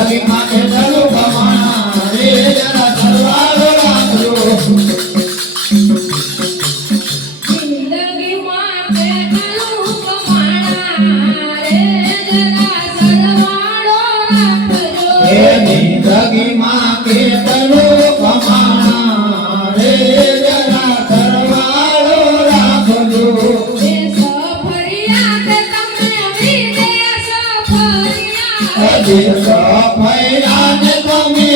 રવિ માથે ધરો કમાણા રે જરા ધરવાળો રાખજો જિંદગી માં કે me.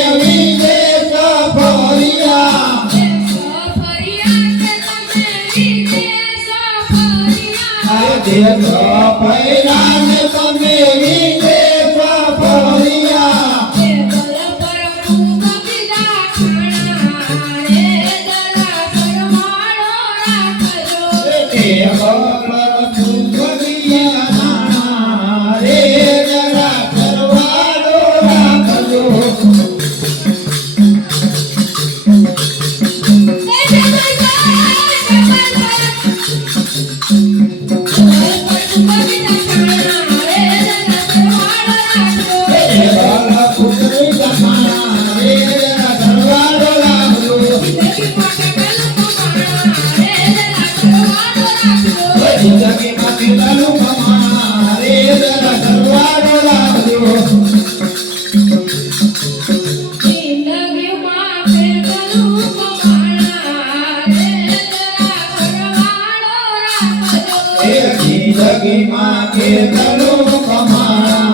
જગી માં કે તલો કમાણા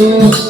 Thank you.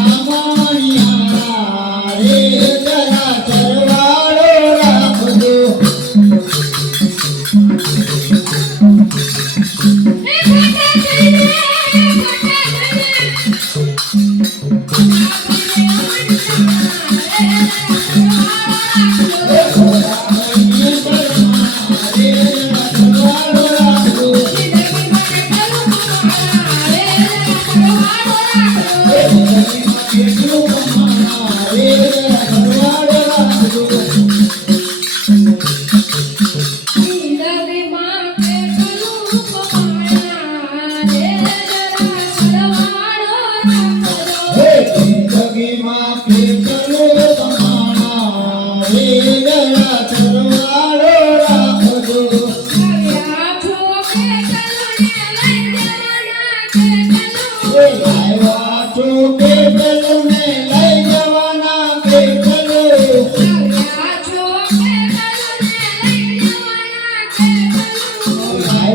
Mama.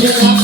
Yeah.